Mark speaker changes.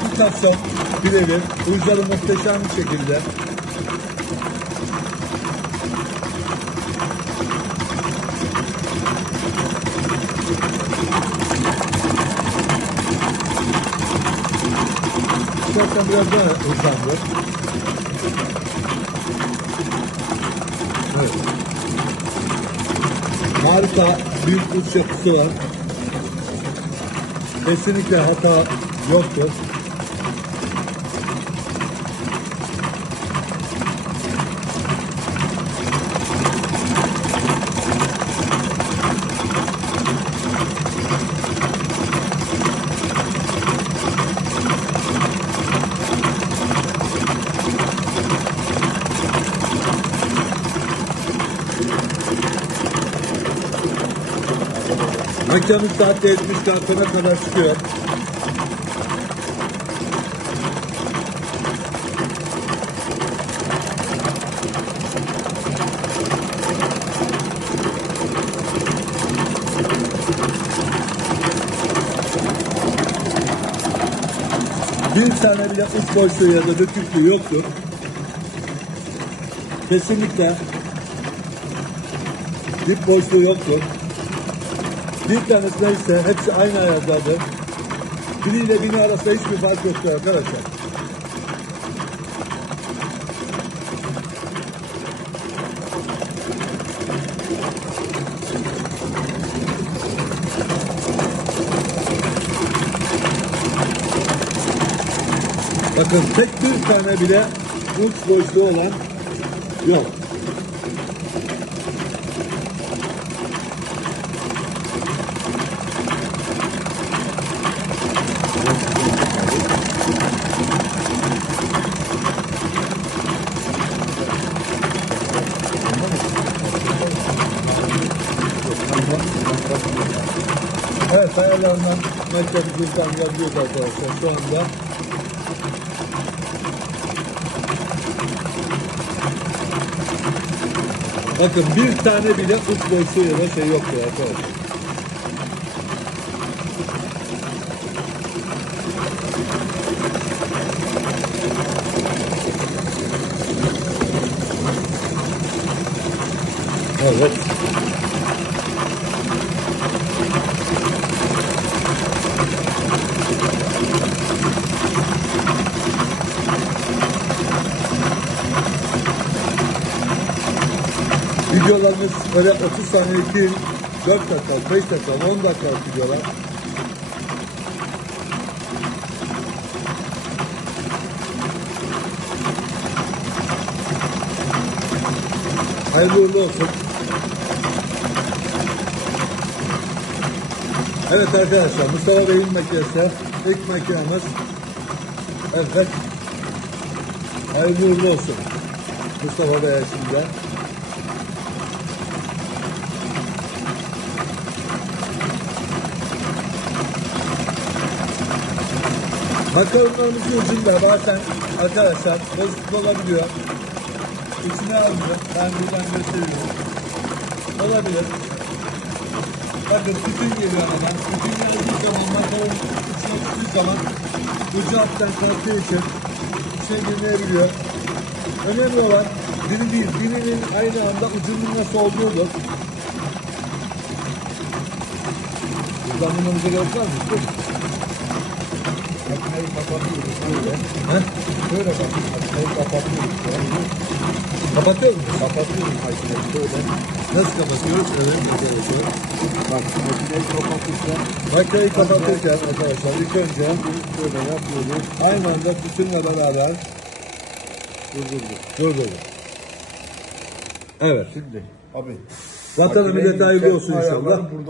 Speaker 1: İmitasyon birebir. Uçları muhteşem bir şekilde. İstersen biraz daha hızlandır. Evet. Harika büyük uç yapısı var. Kesinlikle hata yoktur. Makinenin saatte 70 kartona kadar çıkıyor. Bir tane bile uç boşluğu ya da döküklüğü yoktur. Kesinlikle dip boşluğu yoktur. Bir tanesi ise hepsi aynı ayardadır. Biriyle biri arasında hiçbir fark yoktur arkadaşlar. Bakın tek bir tane bile uç boşluğu olan yok. Evet ayarlarından makyajımızdan yazıyoruz arkadaşlar şu anda. Bakın bir tane bile uç boşluğu ya da şey yoktu arkadaşlar. Evet. Videolarımız böyle 30 saniye değil, 4 dakika, 5 dakika, 10 dakika videolar. Hayırlı uğurlu olsun. Evet arkadaşlar Mustafa Bey'in makinesi ilk makinamız. Evet. Hayırlı uğurlu olsun. Mustafa Bey'e şimdi. Makaronlarımızın ucunda bazen arkadaşlar bozukluk olabiliyor. İçine almıyor. Ben buradan gösteriyorum. Olabilir. Bakın bütün geliyor aradan. Bütün geldiği zaman makaronun içine düştüğü zaman ucu alttan kalktığı için içine girmeyebiliyor. Önemli olan biri değil, birinin aynı anda ucunun nasıl olduğudur. Buradan gerek var mı?
Speaker 2: Makineyi kapatıyoruz böyle.
Speaker 1: Ha?
Speaker 2: Böyle bak. Makineyi kapatıyoruz. Yani
Speaker 1: Kapatıyor musun?
Speaker 2: kapatıyoruz makineyi böyle.
Speaker 1: Nasıl kapatıyoruz? Evet, arkadaşlar.
Speaker 2: Bak makineyi kapatırsa
Speaker 1: Makineyi kapatırken arkadaşlar ilk önce
Speaker 2: böyle yapıyoruz.
Speaker 1: aynı anda tütünle beraber
Speaker 2: Durdurduk.
Speaker 1: durdurun. Evet.
Speaker 2: Şimdi abi. Makineyi
Speaker 1: millete hayırlı olsun inşallah.